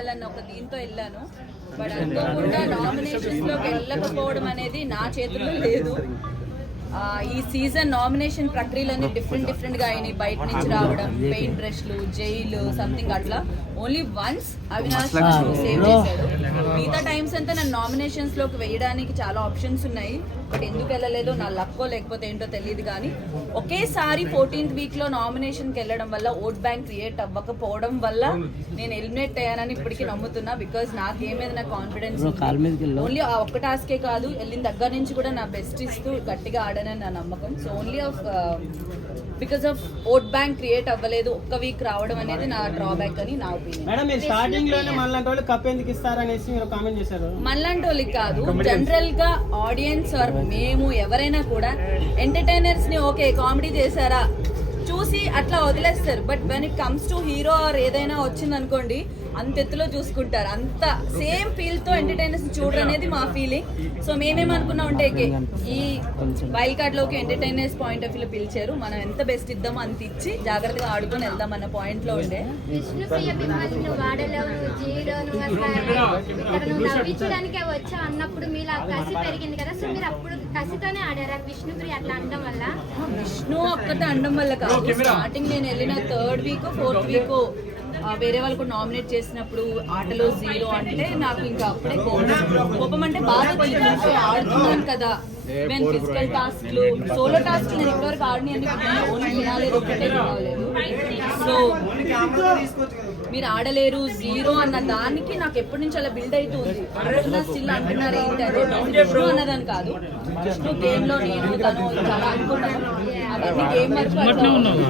ఆడాలన్న ఒక దీంతో వెళ్ళాను. బట్ అనుకోకుండా నామినేషన్స్ లోకి వెళ్ళకపోవడం అనేది నా చేతుల్లో లేదు. ఈ సీజన్ నామినేషన్ ప్రక్రియలన్నీ డిఫరెంట్ గా అయినాయి. బయట నుంచి రావడం, పెయింట్ బ్రష్లు, జైలు సంథింగ్ అట్లా. ఓన్లీ వన్స్ అవినాష్ సేవ్ చేశాడు. మిగతా టైమ్స్ అంతా నన్ను నామినేషన్స్ లోకి వేయడానికి చాలా ఆప్షన్స్ ఉన్నాయి. బట్ ఎందుకు వెళ్ళలేదో నా లక్కో లేకపోతే ఏంటో తెలియదు. కానీ ఒకేసారి 14th వీక్ లో నామినేషన్కి వెళ్ళడం వల్ల ఓట్ బ్యాంక్ క్రియేట్ అవ్వకపోవడం వల్ల నేను ఎలిమినేట్ అయ్యానని ఇప్పటికీ నమ్ముతున్నా. బికాస్ నాకేమేది నా కాన్ఫిడెన్స్ ఓన్లీ ఆ ఒక్క టాస్కే కాదు, వెళ్ళిన దగ్గర నుంచి కూడా నా బెస్ట్ ఇస్తూ గట్టిగా ఆడానని నా నమ్మకం. So only of because of vote bank create అవ్వలేదు, ఒక్క వీక్ రావడం అనేది నా డ్రాబ్యాక్ అని నా ఒపీనియన్. మనలాంటి వాళ్ళకి కాదు, జనరల్ గా ఆడియన్స్ ఆర్ మేము ఎవరైనా కూడా ఎంటర్టైనర్స్ ని ఓకే కామెడీ చేశారా చూసి అట్లా వదిలేస్తారు. But when it comes to hero or ఏదైనా వచ్చింది అనుకోండి, అంత ఎత్తులో చూసుకుంటారు. అంత సేమ్ ఫీల్ తో ఎంటర్టైనర్స్ చూడరు అనేది మా ఫీలింగ్. సో మేమేమనుకున్నాం అంటే ఈ వైల్డ్ కార్డ్ లోకి ఎంటర్టైనర్స్ పాయింట్ ఆఫ్ వ్యూ లో పిలిచారు, మనం ఎంత బెస్ట్ ఇద్దామో అంత ఇచ్చి జాగ్రత్తగా ఆడుకొని వెళ్దాం అన్న పాయింట్ లో ఉండే. విష్ణు ఒక్కటే అనడం వల్ల కాదు, స్టార్టింగ్ నేను వెళ్ళిన 3rd వీక్ 4th వీక్ వేరే వాళ్ళు కూడా నామినేట్ చేసినప్పుడు ఆటలో 0 అంటే నాకు ఇంకా అప్పుడే కోపం అంటే బాగా ఆడుతున్నాను కదా. ఈవెన్ ఫిజికల్ టాస్క్లు, సోలో టాస్క్ నేను ఇప్పటివరకు ఆడిని అని ఓన్లీ వినాలేదు, ఒకటే వినాలేదు. సో మీరు ఆడలేరు 0 అన్న దానికి నాకు ఎప్పటి నుంచి అలా బిల్డ్ అవుతుంది. అంటున్నా స్టిల్ అంటున్నారు ఏంటి అదే విష్ణు అన్నదని కాదు, విష్ణు గేమ్ లో నేను తను చాలా అనుకున్నాను. అవన్నీ గేమ్ వరకు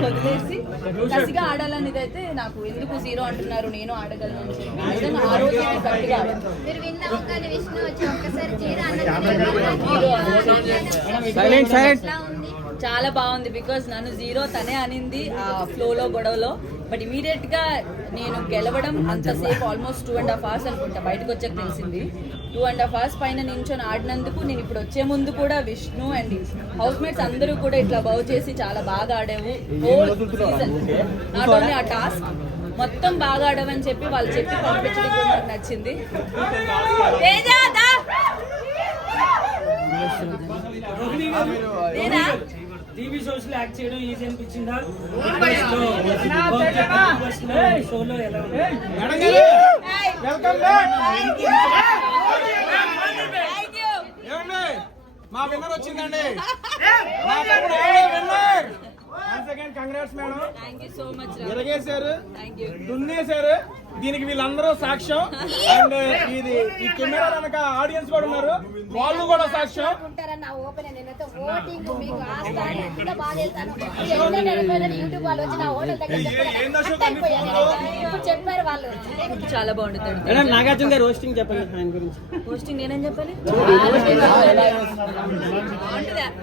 వదిలేసి కసిగా ఆడాలనేది అయితే నాకు ఎందుకు 0 అంటున్నారు, నేను ఆడగలను అని చెప్పి ఆ రోజు గట్టిగా చాలా బాగుంది. బికాస్ నన్ను 0 తనే అనింది ఆ ఫ్లోలో గొడవలో. బట్ ఇమీడియట్ గా నేను గెలవడం అంతసేపు ఆల్మోస్ట్ 2.5 hours అనుకుంటా, బయటకు వచ్చాక తెలిసింది. 2.5 hours పైన నించొని ఆడినందుకు నేను ఇప్పుడు వచ్చే ముందు కూడా విష్ణు అండ్ హౌస్ మేట్స్ అందరూ కూడా ఇట్లా బౌ చేసి చాలా బాగా ఆడావు హోల్ సీజన్. నాట్ ఓన్లీ ఆ టాస్క్ మొత్తం బాగా ఆడవని చెప్పి వాళ్ళు చెప్పి పంపించడం కూడా నాకు నచ్చింది. టీవీ షోస్ లో యాక్ట్ చేయడం ఈజీ అనిపించిందా? షోలో ఎలా మా విన్నర్ వచ్చిందండి. కంగ్రాట్స్ మేడం, ఎరగేశారు, దున్నేశారు. దీనికి వీళ్ళందరూ సాక్ష్యం. అండ్ ఇది ఈ కెమెరా వెనక ఆడియన్స్ కూడా ఉన్నారు, వాళ్ళు కూడా సాక్ష్యం. చాలా బాగుంటుంది. నాగార్జున గారు రోస్టింగ్ చెప్పండి, ఆయన గురించి. రోస్టింగ్ నేనేం చెప్పాలి?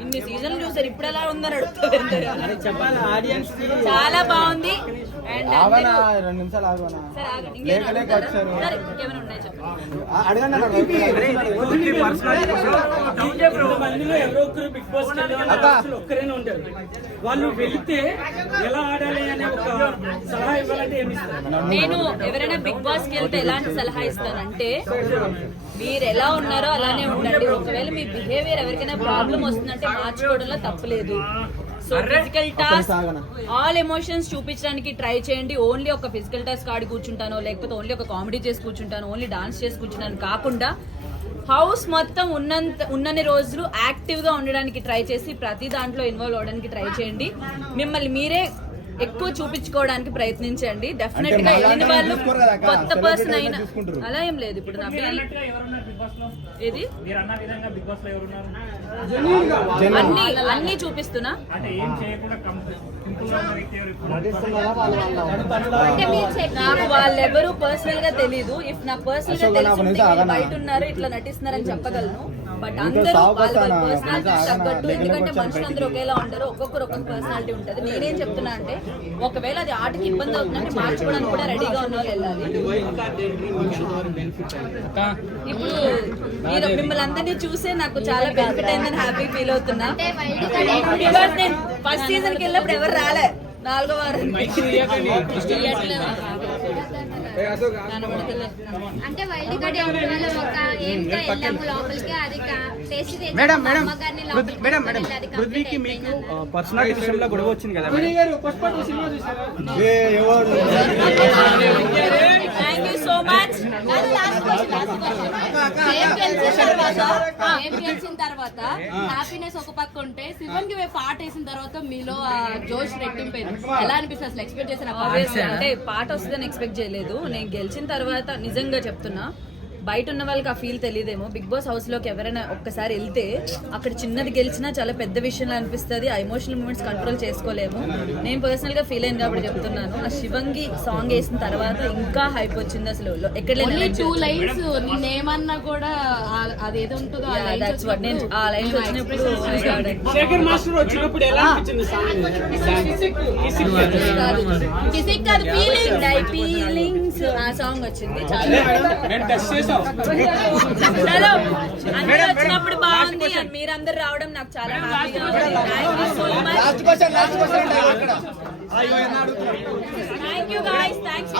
ఇన్ని సీజన్లు చూసారు, ఇప్పుడు ఎలా ఉందని అడుగుతారు. చెప్పాలి ఆడియన్స్. చాలా బాగుంది. అండ్ 2 నిమిషాలు ఆగనా? ఒక్కరైనా ఉంటారు, వాళ్ళు వెళ్తే ఎలా ఆడాలి అనే ఒక సలహా ఇవ్వాలంటే ఏమి ఇస్తారు? నేను ఎవరైనా బిగ్ బాస్ కి వెళ్తే ఎలాంటి సలహా ఇస్తానంటే, మీరు ఎలా ఉన్నారో అలానే ఉండండి. ఒకవేళ మీ బిహేవియర్ ఎవరికైనా ప్రాబ్లం వస్తుందంటే మార్చుకోవడంలో తప్పులేదు. So physical task all emotions చూపించడానికి ట్రై చేయండి. ఓన్లీ ఒక ఫిజికల్ టాస్క్ ఆడి కూర్చుంటానో, లేకపోతే ఓన్లీ ఒక కామెడీ చేసి కూర్చుంటాను, ఓన్లీ డాన్స్ చేసి కూర్చుంటాను కాకుండా హౌస్ మొత్తం ఉన్నన్ని రోజులు యాక్టివ్ గా ఉండడానికి ట్రై చేసి ప్రతి దాంట్లో ఇన్వాల్వ్ అవడానికి ట్రై చేయండి. మిమ్మల్ని మీరే ఎక్కువ చూపించుకోవడానికి ప్రయత్నించండి. డెఫినెట్ గా వెళ్ళిన వాళ్ళు కొత్త పర్సన్ అయినా అలా ఏం లేదు. ఇప్పుడు నా ఏది అన్ని చూపిస్తున్నా. నాకు వాళ్ళెవరూ పర్సనల్ గా తెలీదు. ఇఫ్ నాకు పర్సనల్ గా తెలిసి బయట ఉన్నారు ఇట్లా నటిస్తున్నారని చెప్పగలను. బట్ అందరూ వాళ్ళ పర్సనాలిటీ తగ్గట్టు, ఎందుకంటే మనుషులందరూ ఒకేలా ఉండరు, ఒక్కొక్కరు ఒక్కొక్క పర్సనాలిటీ ఉంటుంది. నేనేం చెప్తున్నా అంటే, ఒకవేళ అది ఆటకి ఇబ్బంది అవుతుందంటే మార్చుకోవడానికి కూడా రెడీగా ఉన్న వాళ్ళు వెళ్ళాలి. ఇప్పుడు మీరు మిమ్మల్ని అందరినీ చూసే నాకు చాలా బెనిఫిట్ అయిందని హ్యాపీ ఫీల్ అవుతున్నా. బికాస్ నేను ఫస్ట్ సీజన్ కి వెళ్ళినప్పుడు ఎవరు రాలే, 4వ వారం అంటే వైల్డ్ కార్డ్ ఏం ఒక ఏంటో వెళ్ళాము లోపలికి అది టేస్ట్ మేడం పృథ్వీకి మీకు పర్సనాలిటీ విషయంలో గొడవ వచ్చింది కదా థ్యాంక్ యూ సో మచ్. గెలిచిన తర్వాత హ్యాపీనెస్ ఒక పక్క ఉంటే శివన్ కి పాట వేసిన తర్వాత మీలో ఆ జోష్ రెట్టింపోయింది. ఎలా అనిపిస్తుంది అసలు? ఎక్స్పెక్ట్ చేసిన Obviously, అంటే పాట వస్తుందని ఎక్స్పెక్ట్ చేయలేదు. నేను గెలిచిన తర్వాత నిజంగా చెప్తున్నా, బయట ఉన్న వాళ్ళకి ఆ ఫీల్ తెలియదేమో. బిగ్ బాస్ హౌస్ లోకి ఎవరైనా ఒక్కసారి వెళ్తే అక్కడ చిన్నది గెలిచినా చాలా పెద్ద విషయంలో అనిపిస్తుంది. ఆ ఎమోషనల్ మూమెంట్స్ కంట్రోల్ చేసుకోలేము. నేను పర్సనల్ గా ఫీల్ అయింది కాబట్టి చెప్తున్నాను. ఆ శివంగి సాంగ్ వేసిన తర్వాత ఇంకా హైప్ వచ్చింది. అసలు ఎక్కడ లేని 2 లైన్స్ నేనేమన్నా కూడా అదేదో ఉంటుందో ఆ lines నేను ఆ లైన్స్ వచ్చినప్పుడు శేఖర్ మాస్టర్ వచ్చినప్పుడు ఎలా అనిపించింది కిసిక్ కాదు ఫీలింగ్స్ ఆ సాంగ్ వచ్చింది. చాలా టెస్ట్ చేసాం. చలో, అందరూ వచ్చినప్పుడు బాగుంది. అండ్ మీరందరూ రావడం నాకు చాలా హ్యాపీగా ఉంది. Thank you so much. Thank you guys. Thanks.